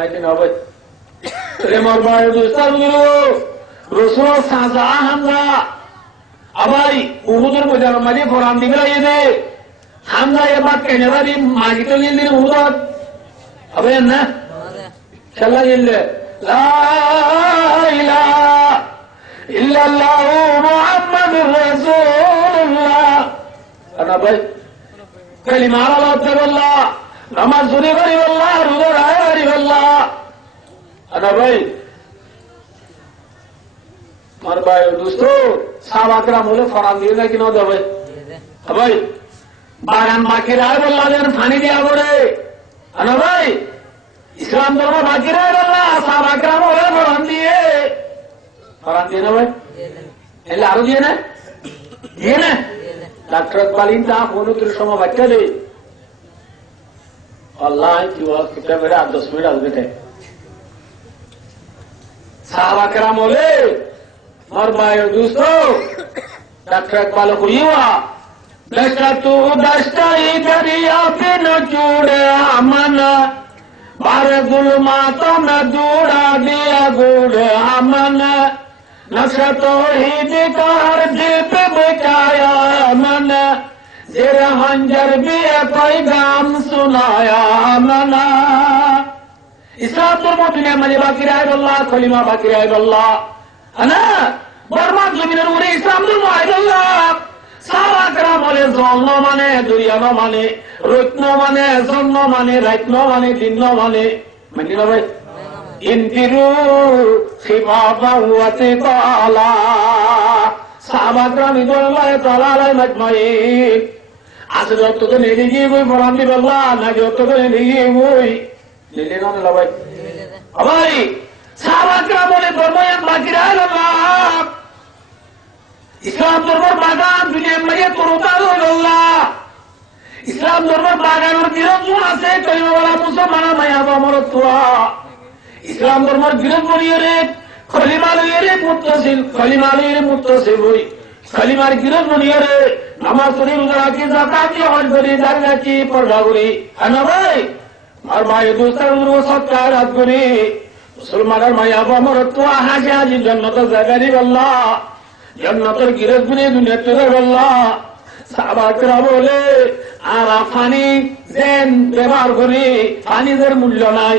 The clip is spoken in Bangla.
নাকি নবে রসুল সাজা হামজা আবাই উহুদের ময়দানের মাঝে ফরান দিবে দে হামজা এবার কেনারি মাগিতে গেলি উহুদ হবে না খেলা গেলে লা ইলাহা ইল্লাল্লাহ মুহাম্মাদুর রাসূলুল্লাহ আনা ভাই কালিমা আল্লাহ তাআলা নামাজ শুনে করি আল্লাহ রোজা রাখা করি আল্লাহ আনা ভাই আমার ভাই দোস্ত সাহাবাকরা বলে ফরান দিয়ে নাকি না দেবে ভাই বাগান বাকি রায় বললা যেন পানি দেওয়া পড়ে আনা ভাই ইসলাম ধর্ম বাকি রায় বললা সাহাবাকরা বলে ফরান দিয়ে না ভাই এলে আরো দিয়ে না ডাক্তার পালিন তা পনেরো সময় বাচ্চা দে আল্লাহ কি কিতা করে 8-10 মিনিট আসবে তাই সাহাবাকরা বলে और भाई दोस्तों डॉक्टर वालों को युवा दस्ता तू दस्ता ही दरिया पे न चूड़े अमन बार गुलमातों में दूड़ा दिया गुड़ अमन नक्शा तो ही दिकार दिल पे बिठाया मन जेर हंजर भी पैगाम सुनाया मना इस्लाम धर्म दुनिया में बाकी रहे अल्लाह खलीमा बाकी रहे अल्लाह না বর্মার জমিনের উপরে ইসলাম ধর্ম আইল্লাহ সাহাবাকরা বলে জন্ম মানে দুনিয়ানো মানে রত্ন মানে জন্ম মানে রাত্ন মানে দিন মানে মানি না ভাই ইনতিরু খিফাফা ওয়াতে তাআলা সাহাবাকরা নিদুল্লাহ তাআলা আলাইহি মাজমাইন আজ যত তো নেলি গিয়ে বই বলান দি আল্লাহ না যত তো নেলি গিয়ে বই নেলি না ভাই ভাই সাহাবাকরা বলে ধর্ম বাকি রায় আল্লাহ ইসলাম ধর্মের বাগান দুনিয়ার মাঝে তরুতা আল্লাহ ইসলাম ধর্মের বাগানের বিরোধ আছে কলিমাওয়ালা মুসলমানের মায়া আমার তোয়া ইসলাম ধর্মের বিরোধ বলিয়ে রে খলিমা লইয়ে রে মুত্তসিল খলিমা লইয়ে রে মুত্তসিল হই খলিমার বিরোধ বলিয়ে রে নামাজ পড়ি রোজা রাখি যাকাত দিয়ে হজ করি দাঁড়িয়ে রাখি পর্দা করি না ভাই আর ভাই দোস্তার সৎকার রাত করি মুসলমানের মায়া আমার তো হাজি হাজি জন্নতের জায়গারি আল্লাহ জন্নতের গিরজ গুনে দুনিয়ার চলে আল্লাহ সাহাবাকরা বলে আর পানি যেন ব্যবহার করি পানিদের মূল্য নাই